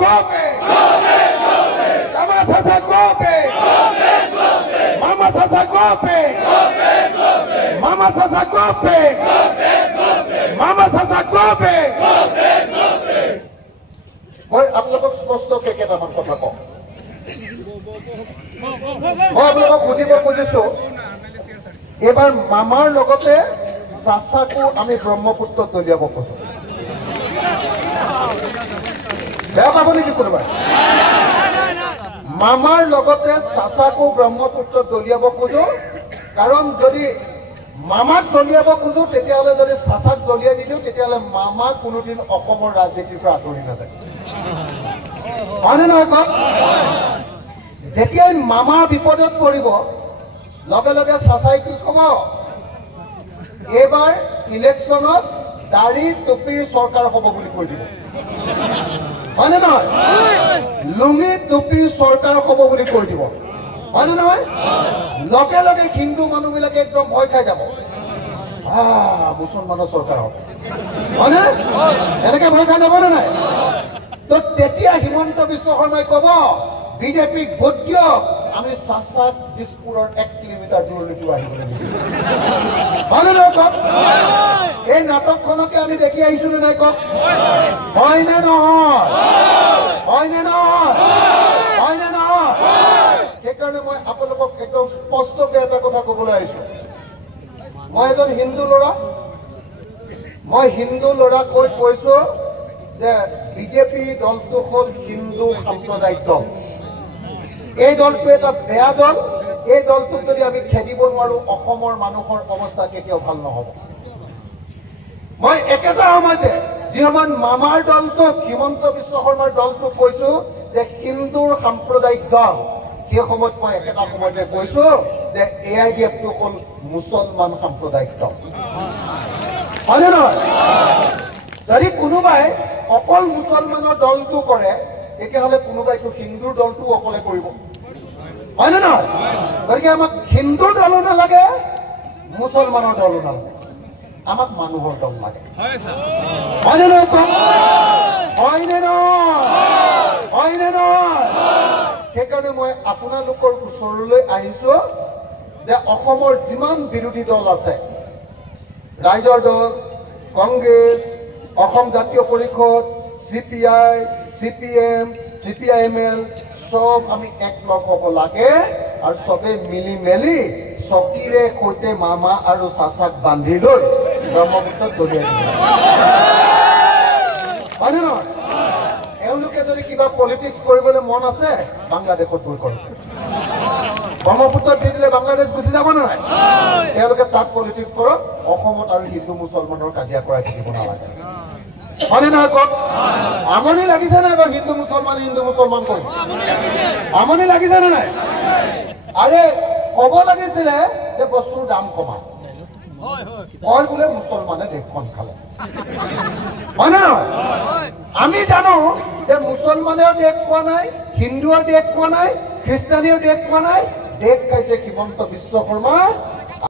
gope. Mama Sasa gope. Mama Sasa gope. Mama Sasa gope. Mama Sasa gope. মই আপোনালোকক স্পষ্টকৈ কেইটামান কথা কওঁ। মই আপোনালোকক সুধিব খুজিছো, এইবাৰ মামাৰ লগতে চাচাকো আমি ব্ৰহ্মপুত্ৰত দলিয়াব খোজো। বেয়া পাব নেকি কোনোবাই? মামাৰ লগতে চাচাকো ব্ৰহ্মপুত্ৰত দলিয়াব খোজো, কাৰণ যদি মামাক দলিয়াব খোজো তেতিয়াহ'লে যদি চাচাক দলিয়াই দিওঁ তেতিয়াহ'লে মামা কোনোদিন অসমৰ ৰাজনীতিৰ পৰা আঁতৰি নাযায়। হয়নে নহয় কওক? যেতিয়াই মামা বিপদত পৰিব লগে লগে চাচাই কি ক'ব, এইবাৰ ইলেকশ্যনত দাড়ি টুপিৰ চৰকাৰ হ'ব বুলি কৈ দিব। হয়নে নহয়? লুঙি টুপিৰ চৰকাৰ হ'ব বুলি কৈ দিব। হয়নে নহয়? লগে লগে হিন্দু মানুহবিলাকে একদম ভয় খাই যাব, মুছলমানৰ চৰকাৰ হ'ব। হয়নে? এনেকে ভয় খাই যাবনে নাই? তো তেতিয়া হিমন্ত বিশ্ব শৰ্মাই ক'ব, বিজেপিক ভোট দিয়ক, আমি চাচাক দিছপুৰৰ 1 কিলোমিটাৰ দূৰলৈকে আহিবলৈ নিদিওঁ। হয়নে নহয় কওক? এই নাটকখনকে আমি দেখি আহিছো নে নাই কওক? হয়নে নহয়? হয়নে নহয়? হয়নে নহয়? সেইকাৰণে মই আপোনালোকক একদম স্পষ্টকৈ এটা কথা ক'বলৈ আহিছো। মই এজন হিন্দু ল'ৰা, মই হিন্দু ল'ৰা কৈছো যে বিজেপি দলটো হ'ল হিন্দু সাম্প্ৰদায়িক দল। এই দলটো এটা বেয়া দল। এই দলটোক যদি আমি খেদিব নোৱাৰো অসমৰ মানুহৰ অৱস্থা কেতিয়াও ভাল নহ'ব। মই একেটা সময়তে যি সময়ত মামাৰ দলটোক, হিমন্ত বিশ্ব শৰ্মাৰ দলটোক কৈছো যে হিন্দুৰ সাম্প্ৰদায়িক দল, সেই সময়ত মই একেটা সময়তে কৈছো যে AIDFটো হ'ল মুছলমান সাম্প্ৰদায়িক দল। হয়নে নহয়? যদি কোনোবাই অকল মুছলমানৰ দলটো কৰে তেতিয়াহ'লে কোনোবাইতো হিন্দুৰ দলটো অকলে কৰিব। হয়নে নহয়? গতিকে আমাক হিন্দুৰ দলো নালাগে, মুছলমানৰ দলো নালাগে, আমাক মানুহৰ দল লাগে। হয়নে নহয় কওক? হয়নে নহয়? হয়নে নহয়? সেইকাৰণে মই আপোনালোকৰ ওচৰলৈ আহিছো যে অসমৰ যিমান বিৰোধী দল আছে, ৰাইজৰ দল, কংগ্ৰেছ, অসম জাতীয় পৰিষদ, CPI, CPM, CPIML, সব আমি একলগ হ'ব লাগে আৰু সবে মিলি মেলি চকীৰে সৈতে মামা আৰু চাচাক বান্ধি লৈ ব্ৰহ্মপুত্ৰত দলিয়াই দিব। হয়নে নহয়? এওঁলোকে যদি কিবা পলিটিক্স কৰিবলৈ মন আছে বাংলাদেশত গৈ কৰক। ব্ৰহ্মপুত্ৰত দি দিলে বাংলাদেশ গুচি যাব নে নাই? তেওঁলোকে তাত পলিটিক্স কৰক, অসমত আৰু হিন্দু মুছলমানৰ কাজিয়া কৰাই থাকিব নালাগে। হয়নে নহয় কওক? আমনি লাগিছে নাই বাৰু হিন্দু মুছলমান কৰি? আমনি লাগিছে নে নাই? আৰে ক'ব লাগিছিলে যে বস্তুৰ দাম কমা, কয় বোলে মুছলমানে দেশখন খালে। হয় নে নহয়? আমি জানো যে মুছলমানেও দেশ পোৱা নাই, হিন্দুৱেও দেশ পোৱা নাই, খ্ৰীষ্টানেও দেশ পোৱা নাই, দেশ খাইছে হিমন্ত বিশ্ব শৰ্মা